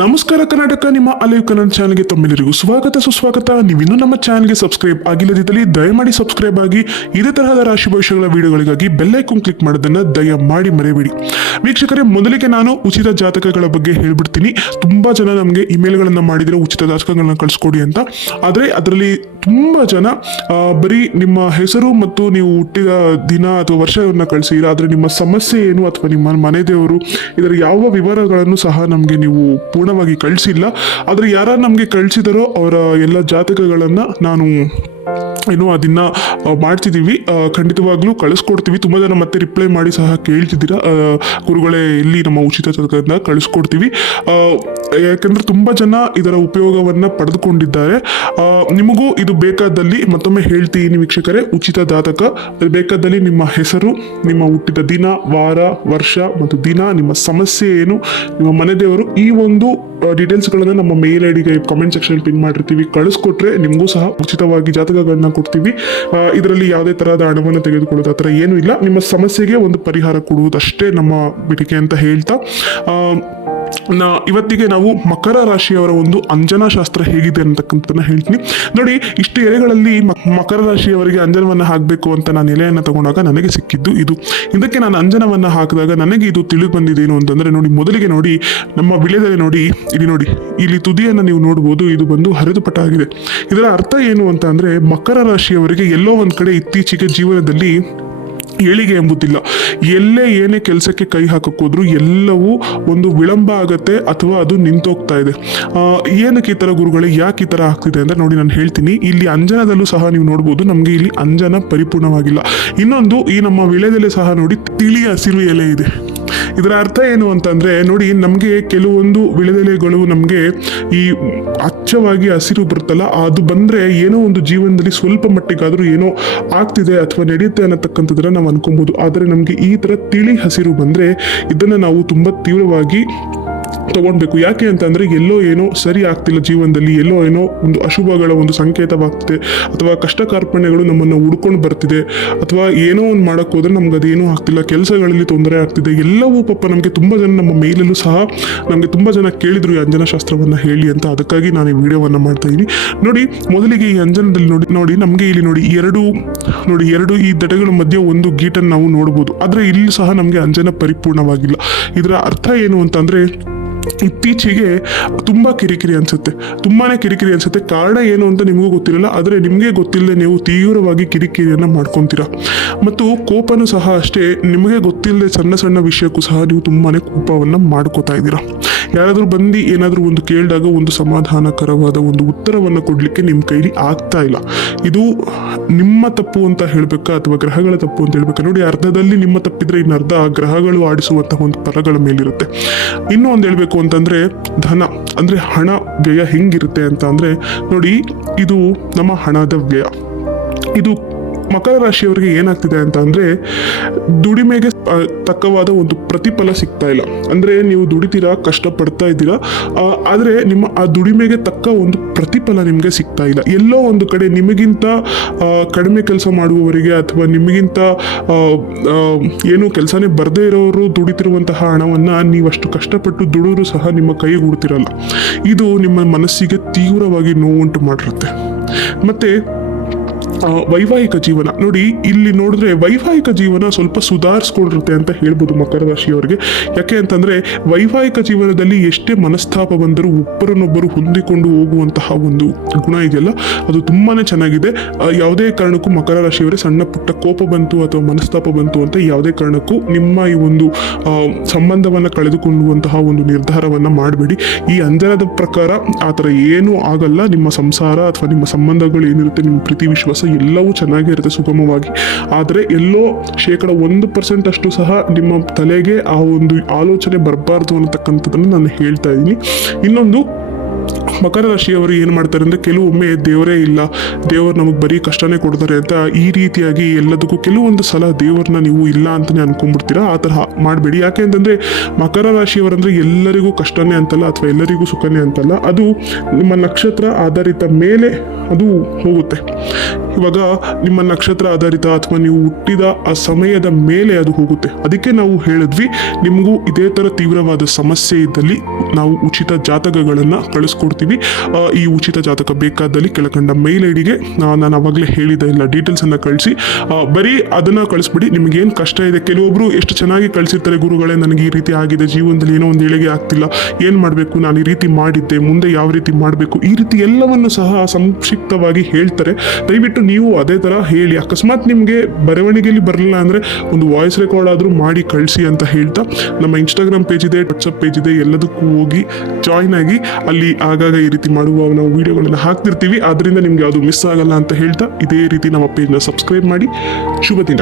ನಮಸ್ಕಾರ ಕರ್ನಾಟಕ, ನಿಮ್ಮ ಅಲೈವ್ ಕನ್ನಡ ಚಾನಲ್ಗೆ ತಮ್ಮೆಲ್ಲರಿಗೂ ಸ್ವಾಗತ. ಸುಸ್ವಾಗತ. ನೀವಿನ್ನೂ ನಮ್ಮ ಚಾನಲ್ಗೆ ಸಬ್ಸ್ಕ್ರೈಬ್ ಆಗಿಲ್ಲದಿದ್ದಲ್ಲಿ ದಯಮಾಡಿ ಸಬ್ಸ್ಕ್ರೈಬ್ ಆಗಿ. ಇದೇ ತರಹದ ರಾಶಿ ಭವಿಷ್ಯಗಳ ವಿಡಿಯೋಗಳಿಗಾಗಿ ಬೆಲ್ಲೈಕನ್ ಕ್ಲಿಕ್ ಮಾಡೋದನ್ನ ದಯಮಾಡಿ ಮರೆಯಬೇಡಿ. ವೀಕ್ಷಕರೇ, ಮೊದಲಿಗೆ ನಾನು ಉಚಿತ ಜಾತಕಗಳ ಬಗ್ಗೆ ಹೇಳ್ಬಿಡ್ತೀನಿ. ತುಂಬಾ ಜನ ನಮಗೆ ಇಮೇಲ್ಗಳನ್ನು ಮಾಡಿದರೆ ಉಚಿತ ಜಾತಕಗಳನ್ನ ಕಳಿಸ್ಕೊಡಿ ಅಂತ. ಆದರೆ ಅದರಲ್ಲಿ ತುಂಬಾ ಜನ ಬರೀ ನಿಮ್ಮ ಹೆಸರು ಮತ್ತು ನೀವು ಹುಟ್ಟಿದ ದಿನ ಅಥವಾ ವರ್ಷವನ್ನು ಕಳಿಸಿರ ಆದರೆ ನಿಮ್ಮ ಸಮಸ್ಯೆ ಏನು ಅಥವಾ ನಿಮ್ಮ ಮನೆ ದೇವರು ಇದರ ಯಾವ ವಿವರಗಳನ್ನು ಸಹ ನಮಗೆ ನೀವು ಪೂರ್ಣವಾಗಿ ಕಳಿಸಿಲ್ಲ. ಆದರೆ ಯಾರು ನಮಗೆ ಕಳಿಸಿದಾರೋ ಅವರ ಎಲ್ಲ ಜಾತಕಗಳನ್ನು ನಾನು ಏನು ಅದನ್ನ ಮಾಡ್ತಿದ್ದೀವಿ ಖಂಡಿತವಾಗ್ಲೂ ಕಳಿಸ್ಕೊಡ್ತೀವಿ. ತುಂಬ ಜನ ಮತ್ತೆ ರಿಪ್ಲೈ ಮಾಡಿ ಸಹ ಕೇಳ್ತಿದ್ದೀರಾ. ಗುರುಗಳೇ, ಇಲ್ಲಿ ನಮ್ಮ ಉಚಿತ ಜಾತಕದಿಂದ ಕಳಿಸ್ಕೊಡ್ತೀವಿ. ಯಾಕೆಂದ್ರೆ ತುಂಬ ಜನ ಇದರ ಉಪಯೋಗವನ್ನ ಪಡೆದುಕೊಂಡಿದ್ದಾರೆ. ನಿಮಗೂ ಇದು ಬೇಕಾದಲ್ಲಿ ಮತ್ತೊಮ್ಮೆ ಹೇಳ್ತೀನಿ ವೀಕ್ಷಕರೇ. ಉಚಿತ ಅದು ಬೇಕಾದಲ್ಲಿ ನಿಮ್ಮ ಹೆಸರು, ನಿಮ್ಮ ಹುಟ್ಟಿದ ದಿನ, ವಾರ, ವರ್ಷ, ಮತ್ತು ದಿನ, ನಿಮ್ಮ ಸಮಸ್ಯೆ ಏನು, ನಿಮ್ಮ ಮನೆ ದೇವರು, ಈ ಒಂದು ಡೀಟೇಲ್ಸ್ಗಳನ್ನು ನಮ್ಮ ಮೇಲ್ ಐಡಿಗೆ ಕಾಮೆಂಟ್ ಸೆಕ್ಷನ್ ಪಿನ್ ಮಾಡಿರ್ತೀವಿ. ಕಳಿಸ್ಕೊಟ್ರೆ ನಿಮಗೂ ಸಹ ಉಚಿತವಾಗಿ ಜಾತಕಗಳನ್ನ ಕೊಡ್ತೀವಿ. ಇದರಲ್ಲಿ ಯಾವುದೇ ತರಹದ ಹಣವನ್ನು ತೆಗೆದುಕೊಳ್ಳೋದು ಆ ಥರ ಏನೂ ಇಲ್ಲ. ನಿಮ್ಮ ಸಮಸ್ಯೆಗೆ ಒಂದು ಪರಿಹಾರ ಕೊಡುವುದಷ್ಟೇ ನಮ್ಮ ಬೇಡಿಕೆ ಅಂತ ಹೇಳ್ತಾ ನಾ, ಇವತ್ತಿಗೆ ನಾವು ಮಕರ ರಾಶಿಯವರ ಒಂದು ಅಂಜನಾ ಶಾಸ್ತ್ರ ಹೇಗಿದೆ ಅಂತಕ್ಕಂಥದ್ದನ್ನ ಹೇಳ್ತೀನಿ. ನೋಡಿ, ಇಷ್ಟು ಎಲೆಗಳಲ್ಲಿ ಮಕರ ರಾಶಿಯವರಿಗೆ ಅಂಜನವನ್ನ ಹಾಕಬೇಕು ಅಂತ ನಾನು ಎಲೆಯನ್ನು ತಗೊಂಡಾಗ ನನಗೆ ಸಿಕ್ಕಿದ್ದು ಇದು. ಇದಕ್ಕೆ ನಾನು ಅಂಜನವನ್ನ ಹಾಕಿದಾಗ ನನಗೆ ಇದು ತಿಳಿದು ಬಂದಿದ್ದೇನು ಅಂತಂದ್ರೆ ನೋಡಿ, ಮೊದಲಿಗೆ ನೋಡಿ, ನಮ್ಮ ವಿಳೆದಲೆ ನೋಡಿ, ಇಲ್ಲಿ ನೋಡಿ, ಇಲ್ಲಿ ತುದಿಯನ್ನು ನೀವು ನೋಡ್ಬೋದು, ಇದು ಬಂದು ಹರಿದು ಪಟ ಆಗಿದೆ. ಇದರ ಅರ್ಥ ಏನು ಅಂತ ಮಕರ ರಾಶಿಯವರಿಗೆ ಎಲ್ಲೋ ಒಂದು ಕಡೆ ಇತ್ತೀಚೆಗೆ ಜೀವನದಲ್ಲಿ ಏಳಿಗೆ ಎಂಬುದಿಲ್ಲ. ಎಲ್ಲೇ ಏನೇ ಕೆಲಸಕ್ಕೆ ಕೈ ಹಾಕೋಕ್ಕೋದ್ರೂ ಎಲ್ಲವೂ ಒಂದು ವಿಳಂಬ ಆಗತ್ತೆ ಅಥವಾ ಅದು ನಿಂತೋಗ್ತಾ ಇದೆ. ಏನಕ್ಕೆ ಈ ಥರ ಗುರುಗಳೇ, ಯಾಕೆ ಈ ಥರ ಆಗ್ತಿದೆ ಅಂತ ನೋಡಿ ನಾನು ಹೇಳ್ತೀನಿ. ಇಲ್ಲಿ ಅಂಜನದಲ್ಲೂ ಸಹ ನೀವು ನೋಡ್ಬೋದು, ನಮಗೆ ಇಲ್ಲಿ ಅಂಜನ ಪರಿಪೂರ್ಣವಾಗಿಲ್ಲ. ಇನ್ನೊಂದು ಈ ನಮ್ಮ ವಿಳೆದೆಲೆ ಸಹ ನೋಡಿ, ತಿಳಿ ಹಸಿರು ಎಲೆ ಇದೆ. ಇದರ ಅರ್ಥ ಏನು ಅಂತಂದ್ರೆ, ನೋಡಿ, ನಮಗೆ ಕೆಲವೊಂದು ವಿಳೆದೆಲೆಗಳು ನಮಗೆ ಈ ಅಚ್ಚವಾಗಿ ಹಸಿರು ಬರುತ್ತಲ್ಲ, ಅದು ಬಂದ್ರೆ ಏನೋ ಒಂದು ಜೀವನದಲ್ಲಿ ಸ್ವಲ್ಪ ಮಟ್ಟಿಗಾದ್ರೂ ಏನೋ ಆಗ್ತಿದೆ ಅಥವಾ ನಡೆಯುತ್ತೆ ಅನ್ನತಕ್ಕಂಥದ್ದನ್ನ ನಾವು ಅನ್ಕೊಬಹುದು ಆದರೆ ನಮಗೆ ಈ ತರ ತಿಳಿ ಹಸಿರು ಬಂದ್ರೆ, ಇದನ್ನ ನಾವು ತುಂಬಾ ತೀವ್ರವಾಗಿ ತಗೊಳ್ಬೇಕು ಯಾಕೆ ಅಂತಂದರೆ ಎಲ್ಲೋ ಏನೋ ಸರಿ ಆಗ್ತಿಲ್ಲ ಜೀವನದಲ್ಲಿ, ಎಲ್ಲೋ ಏನೋ ಒಂದು ಅಶುಭಗಳ ಒಂದು ಸಂಕೇತವಾಗ್ತಿದೆ. ಅಥವಾ ಕಷ್ಟ ಕಾರ್ಪಣ್ಯಗಳು ನಮ್ಮನ್ನು ಹುಡ್ಕೊಂಡು ಬರ್ತಿದೆ. ಅಥವಾ ಏನೋ ಒಂದು ಮಾಡಕ್ ಹೋದ್ರೆ ನಮ್ಗೆ ಅದೇನೂ ಆಗ್ತಿಲ್ಲ. ಕೆಲಸಗಳಲ್ಲಿ ತೊಂದರೆ ಆಗ್ತಿದೆ. ಎಲ್ಲವೂ ಪಾಪ ನಮಗೆ ತುಂಬಾ ಜನ ನಮ್ಮ ಮೇಲಲ್ಲೂ ಸಹ ನಮಗೆ ತುಂಬಾ ಜನ ಕೇಳಿದ್ರು ಈ ಅಂಜನಶಾಸ್ತ್ರವನ್ನು ಹೇಳಿ ಅಂತ. ಅದಕ್ಕಾಗಿ ನಾನು ಈ ವಿಡಿಯೋವನ್ನ ಮಾಡ್ತಾ ಇದ್ದೀನಿ ನೋಡಿ, ಮೊದಲಿಗೆ ಈ ಅಂಜನದಲ್ಲಿ ನೋಡಿ ನೋಡಿ, ನಮಗೆ ಇಲ್ಲಿ ನೋಡಿ ಎರಡು ನೋಡಿ ಎರಡು ಈ ದಟಗಳ ಮಧ್ಯೆ ಒಂದು ಗೀಟನ್ನು ನಾವು ನೋಡ್ಬೋದು. ಆದರೆ ಇಲ್ಲಿ ಸಹ ನಮಗೆ ಅಂಜನ ಪರಿಪೂರ್ಣವಾಗಿಲ್ಲ. ಇದರ ಅರ್ಥ ಏನು ಅಂತಂದ್ರೆ ಇತ್ತೀಚೆಗೆ ತುಂಬಾ ಕಿರಿಕಿರಿ ಅನ್ಸುತ್ತೆ. ತುಂಬಾನೇ ಕಿರಿಕಿರಿ ಅನ್ಸುತ್ತೆ. ಕಾರಣ ಏನು ಅಂತ ನಿಮಗೂ ಗೊತ್ತಿರಲ್ಲ, ಆದರೆ ನಿಮಗೆ ಗೊತ್ತಿಲ್ಲದೆ ನೀವು ತೀವ್ರವಾಗಿ ಕಿರಿಕಿರಿಯನ್ನ ಮಾಡ್ಕೊತೀರಾ. ಮತ್ತು ಕೋಪನೂ ಸಹ ಅಷ್ಟೇ, ನಿಮಗೆ ಗೊತ್ತಿಲ್ಲದೆ ಸಣ್ಣ ಸಣ್ಣ ವಿಷಯಕ್ಕೂ ಸಹ ನೀವು ತುಂಬಾನೇ ಕೋಪವನ್ನ ಮಾಡ್ಕೋತಾ ಇದ್ದೀರಾ. ಯಾರಾದರೂ ಬಂದು ಏನಾದರೂ ಒಂದು ಕೇಳಿದಾಗ ಒಂದು ಸಮಾಧಾನಕರವಾದ ಒಂದು ಉತ್ತರವನ್ನು ಕೊಡಲಿಕ್ಕೆ ನಿಮ್ಮ ಕೈಲಿ ಆಗ್ತಾ ಇಲ್ಲ. ಇದು ನಿಮ್ಮ ತಪ್ಪು ಅಂತ ಹೇಳಬೇಕಾ ಅಥವಾ ಗ್ರಹಗಳ ತಪ್ಪು ಅಂತ ಹೇಳ್ಬೇಕಾ? ನೋಡಿ, ಅರ್ಧದಲ್ಲಿ ನಿಮ್ಮ ತಪ್ಪಿದ್ರೆ ಇನ್ನು ಅರ್ಧ ಗ್ರಹಗಳು ಆಡಿಸುವಂತಹ ಒಂದು ಪರಗಳ ಮೇಲಿರುತ್ತೆ. ಇನ್ನೂ ಒಂದು ಹೇಳ್ಬೇಕು. ಅಂತಂದ್ರೆ ಧನ ಅಂದ್ರೆ ಹಣ ವ್ಯಯ ಹೆಂಗಿರುತ್ತೆ ಅಂತ ಅಂದರೆ ನೋಡಿ ಇದು ನಮ್ಮ ಹಣದ ವ್ಯಯ. ಇದು ಮಕರ ರಾಶಿಯವರಿಗೆ ಏನಾಗ್ತಿದೆ ಅಂತ ಅಂದ್ರೆ ದುಡಿಮೆಗೆ ತಕ್ಕವಾದ ಒಂದು ಪ್ರತಿಫಲ ಸಿಗ್ತಾ ಇಲ್ಲ. ಅಂದ್ರೆ ನೀವು ದುಡಿತೀರಾ ಕಷ್ಟ ಪಡ್ತಾ ಇದ್ದೀರಾ ಆದ್ರೆ ನಿಮ್ಮ, ಆ ದುಡಿಮೆಗೆ ತಕ್ಕ ಒಂದು ಪ್ರತಿಫಲ ನಿಮಗೆ ಸಿಗ್ತಾ ಇಲ್ಲ. ಎಲ್ಲೋ ಒಂದು ಕಡೆ ನಿಮಗಿಂತ ಕಡಿಮೆ ಕೆಲಸ ಮಾಡುವವರಿಗೆ ಅಥವಾ ನಿಮಗಿಂತ ಏನು ಕೆಲಸನೇ ಬರದೇ ಇರೋರು ದುಡಿತಿರುವಂತಹ ಹಣವನ್ನ ನೀವಷ್ಟು ಕಷ್ಟಪಟ್ಟು ದುಡಿದ್ರು ಸಹ ನಿಮ್ಮ ಕೈಗೆ ಇದು ನಿಮ್ಮ ಮನಸ್ಸಿಗೆ ತೀವ್ರವಾಗಿ ನೋವುಂಟು ಮಾಡಿರುತ್ತೆ. ಮತ್ತೆ ವೈವಾಹಿಕ ಜೀವನ. ನೋಡಿ, ಇಲ್ಲಿ ನೋಡಿದ್ರೆ ವೈವಾಹಿಕ ಜೀವನ ಸ್ವಲ್ಪ ಸುಧಾರಿಸ್ಕೊಂಡಿರುತ್ತೆ ಅಂತ ಹೇಳ್ಬೋದು ಮಕರ ರಾಶಿಯವರಿಗೆ. ಯಾಕೆ ಅಂತಂದ್ರೆ, ವೈವಾಹಿಕ ಜೀವನದಲ್ಲಿ ಎಷ್ಟೇ ಮನಸ್ತಾಪ ಬಂದರೂ ಒಬ್ಬರನ್ನೊಬ್ಬರು ಹೊಂದಿಕೊಂಡು ಹೋಗುವಂತಹ ಒಂದು ಗುಣ ಇದೆಯಲ್ಲ, ಅದು ತುಂಬಾನೇ ಚೆನ್ನಾಗಿದೆ. ಯಾವುದೇ ಕಾರಣಕ್ಕೂ ಮಕರ ರಾಶಿಯವರೇ ಸಣ್ಣ ಪುಟ್ಟ ಕೋಪ ಬಂತು ಅಥವಾ ಮನಸ್ತಾಪ ಬಂತು ಅಂತ ಯಾವುದೇ ಕಾರಣಕ್ಕೂ ನಿಮ್ಮ ಈ ಒಂದು ಸಂಬಂಧವನ್ನ ಕಳೆದುಕೊಳ್ಳುವಂತಹ ಒಂದು ನಿರ್ಧಾರವನ್ನ ಮಾಡಬೇಡಿ. ಈ ಅಂಜನದ ಪ್ರಕಾರ ಆ ಥರ ಏನೂ ಆಗಲ್ಲ. ನಿಮ್ಮ ಸಂಸಾರ ಅಥವಾ ನಿಮ್ಮ ಸಂಬಂಧಗಳು ಏನಿರುತ್ತೆ, ನಿಮ್ಮ ಪ್ರೀತಿ, ವಿಶ್ವಾಸ ಎಲ್ಲವೂ ಚೆನ್ನಾಗಿರುತ್ತೆ ಸುಗಮವಾಗಿ. ಆದರೆ ಎಲ್ಲೋ ಶೇಕಡ ಒಂದು ಪರ್ಸೆಂಟ್ ಅಷ್ಟು ಸಹ ನಿಮ್ಮ ತಲೆಗೆ ಆ ಒಂದು ಆಲೋಚನೆ ಬರಬಾರ್ದು ಅನ್ನತಕ್ಕಂಥದ್ದನ್ನು ನಾನು ಹೇಳ್ತಾ ಇದ್ದೀನಿ. ಇನ್ನೊಂದು, ಮಕರ ರಾಶಿಯವರು ಏನು ಮಾಡ್ತಾರೆ ಅಂದರೆ ಕೆಲವೊಮ್ಮೆ ದೇವರೇ ಇಲ್ಲ, ದೇವರು ನಮಗೆ ಬರೀ ಕಷ್ಟನೇ ಕೊಡ್ತಾರೆ ಅಂತ ಈ ರೀತಿಯಾಗಿ ಎಲ್ಲದಕ್ಕೂ ಕೆಲವೊಂದು ಸಲ ದೇವರನ್ನ ನೀವು ಇಲ್ಲ ಅಂತಲೇ ಅನ್ಕೊಂಡ್ಬಿಡ್ತೀರಾ? ಆ ಥರ ಮಾಡಬೇಡಿ. ಯಾಕೆ ಅಂತಂದರೆ ಮಕರ ರಾಶಿಯವರಂದರೆ ಎಲ್ಲರಿಗೂ ಕಷ್ಟನೇ ಅಂತಲ್ಲ ಅಥವಾ ಎಲ್ಲರಿಗೂ ಸುಖನೇ ಅಂತಲ್ಲ. ಅದು ನಿಮ್ಮ ನಕ್ಷತ್ರ ಆಧಾರಿತ ಮೇಲೆ ಅದು ಹೋಗುತ್ತೆ. ಇವಾಗ ನಿಮ್ಮ ನಕ್ಷತ್ರ ಆಧಾರಿತ ಅಥವಾ ನೀವು ಹುಟ್ಟಿದ ಆ ಸಮಯದ ಮೇಲೆ ಅದು ಹೋಗುತ್ತೆ. ಅದಕ್ಕೆ ನಾವು ಹೇಳಿದ್ವಿ, ನಿಮಗೂ ಇದೇ ಥರ ತೀವ್ರವಾದ ಸಮಸ್ಯೆ ಇದ್ದಲ್ಲಿ ನಾವು ಉಚಿತ ಜಾತಕಗಳನ್ನು ಕಳಿಸ್ಕೊಡ್ತೀವಿ. ಈ ಉಚಿತ ಜಾತಕ ಬೇಕಾದಲ್ಲಿ ಕೆಳಕಂಡ ಮೇಲ್ ಐಡಿಗೆ ನಾನು ಅವಾಗಲೇ ಹೇಳಿದ ಎಲ್ಲ ಡೀಟೇಲ್ಸನ್ನು ಕಳಿಸಿ ಬರೀ ಅದನ್ನು ಕಳಿಸ್ಬಿಡಿ ನಿಮಗೇನು ಕಷ್ಟ ಇದೆ? ಕೆಲವೊಬ್ಬರು ಎಷ್ಟು ಚೆನ್ನಾಗಿ ಕಳಿಸಿರ್ತಾರೆ ಗುರುಗಳೇ, ನನಗೆ ಈ ರೀತಿ ಆಗಿದೆ, ಜೀವನದಲ್ಲಿ ಏನೋ ಒಂದು ಏಳಿಗೆ ಆಗ್ತಿಲ್ಲ, ಏನು ಮಾಡಬೇಕು? ನಾನು ಈ ರೀತಿ ಮಾಡಿದ್ದೆ, ಮುಂದೆ ಯಾವ ರೀತಿ ಮಾಡಬೇಕು? ಈ ರೀತಿ ಎಲ್ಲವನ್ನು ಸಹ ಸಂಕ್ಷಿಪ್ತವಾಗಿ ಹೇಳ್ತಾರೆ. ದಯವಿಟ್ಟು ನೀವು ಅದೇ ಥರ ಹೇಳಿ, ಅಕಸ್ಮಾತ್ ನಿಮಗೆ ಬರವಣಿಗೆಯಲ್ಲಿ ಬರಲಿಲ್ಲ ಅಂದರೆ ಒಂದು ವಾಯ್ಸ್ ರೆಕಾರ್ಡ್ ಆದರೂ ಮಾಡಿ ಕಳಿಸಿ ಅಂತ ಹೇಳ್ತಾ ನಮ್ಮ ಇನ್ಸ್ಟಾಗ್ರಾಮ್ ಪೇಜ್ ಇದೆ ವಾಟ್ಸಪ್ ಪೇಜ್ ಇದೆ, ಎಲ್ಲದಕ್ಕೂ ಹೋಗಿ ಜಾಯ್ನ್ ಆಗಿ ಅಲ್ಲಿ ಆಗಾಗ ಈ ರೀತಿ ಮಾಡುವ ನಾವು ವಿಡಿಯೋಗಳನ್ನು ಹಾಕ್ತಿರ್ತೀವಿ. ಅದರಿಂದ ನಿಮ್ಗೆ ಯಾವುದು ಮಿಸ್ ಆಗಲ್ಲ ಅಂತ ಹೇಳ್ತಾ ಇದೇ ರೀತಿ ನಮ್ಮ ಪೇಜ್ನ ಸಬ್ಸ್ಕ್ರೈಬ್ ಮಾಡಿ. ಶುಭ ದಿನ.